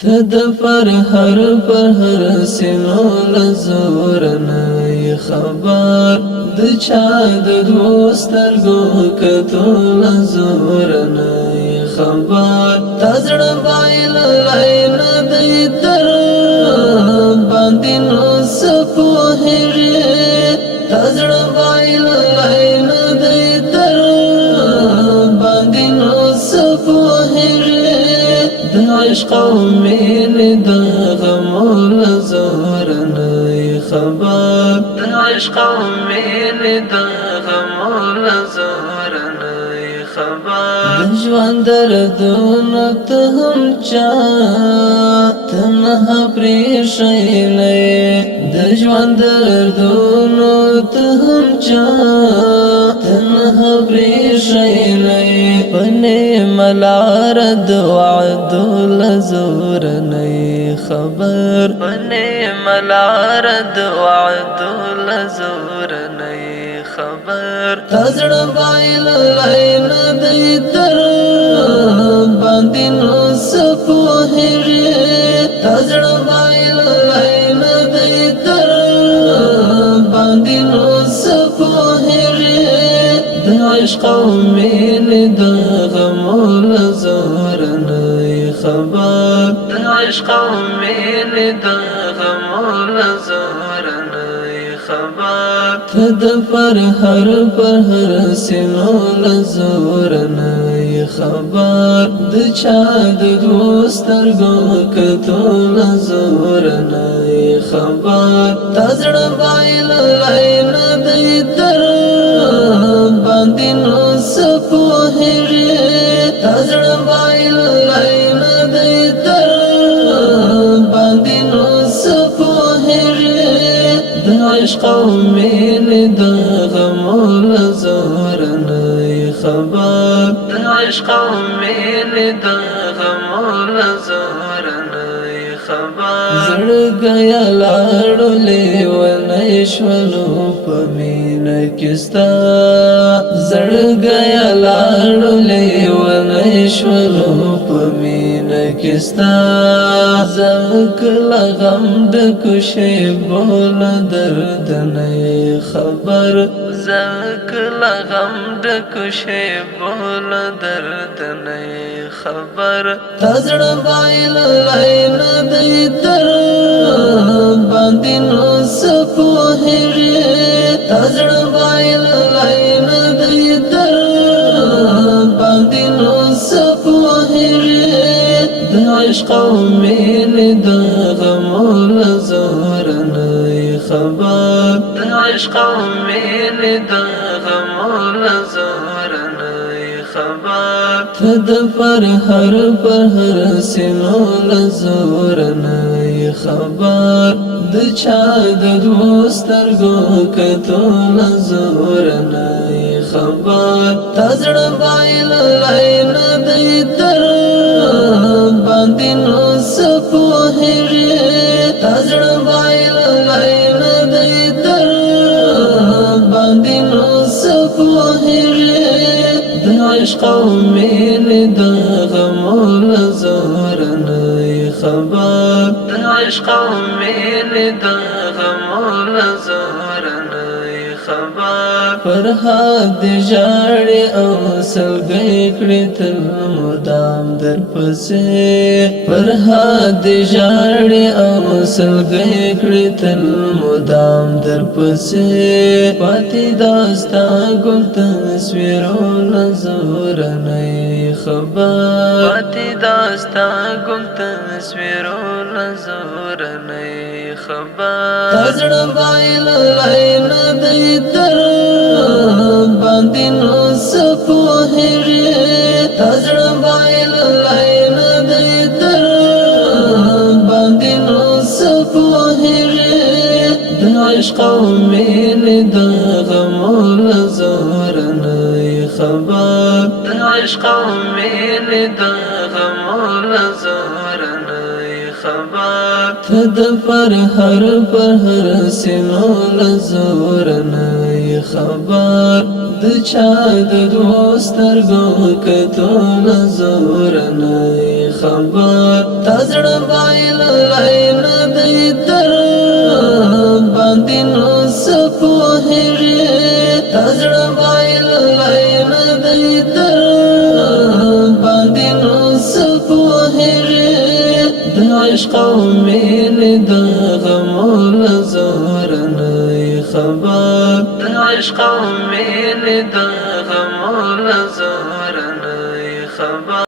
تد پر هر سینو لزور نه خبر د چا د دوسترګو کتو لزور نه خبر تزړ بایل لین د در باندې نو سپو هری تزړ بایل لین د در باندې نو سپو هری عشق مين د غمول زور نه خبر عشق مين د غمول زور نه خبر ژوند دردونه ته هم چا تنها پریښیلې د ژوند دردونه ته هم چا تنها پریښیلې پنه ملار د وعد لزور نه خبر پنه ملار د وعد لزور نه خبر تزړ بایل لین د در باندې نو سپو هری تزړ بایل لین د در باندې نو سپو هری د عشق مين د غمول زور نه خبر د عشق مين د غمول زور نه خبر تد پر هر سینو لزور نه خبر د چا د دوسترګو کتو لزور نه خبر تزړ بایل لین د در باندې نو سپو هری تزړ بایل لین د در باندې نو سپو هری د عشق مين د غمول زور نه خبر د عشق مين د غمول زور نه خبر زړګیا لاړلې ونه شولو په مینه کستا زړګیا لاړلې ونه شولو په مینه کستا زکل غم د کوشي بول درد نه خبر زکل غم د کوشي بول درد نه خبر تزړ بایل لین د در باندې نو سپو هری تزړ بایل لین د در باندې نو سپو هری د عشق مين د غمول زور نه خبر د عشق مين د غمول زور نه خبر تد پر هر سینو لزور نه خبر د چا د دوسترګو کتو لزور نه خبر تزړ بایل لین د در باندې نو سپو هری تزړ بایل لین د در باندې نو سپو هری د عشق مين د غمول زور نه خبر د عشق مين د غمول زور نه خبر پر حد جاړي او سلګي کړې تل مدام در پسې پر حد جاړي او سلګي کړې تل مدام در پسې پاتې داستا ګل تصویرو لزور نه خبر پاتې داستا ګل تصویرو لزور نه خبر تزړ بایل لین د در باندې نو سپو هری تزړ بایل لین د در باندې نو سپو هری د عشق مين د غمول زور نه خبر د عشق مين د غمول زور نه خبر تد پر هر سینو لزور نه خبر د چا د دوسترګو کتو لزور نه خبر تزړه بایل لاین دی در باندې نو سپوهری تزړه بایل لاین دی در باندې نو سپوهری د عشق او مینې د غمول زور نه خبر د عشق او مینې د غمول زور نه خبر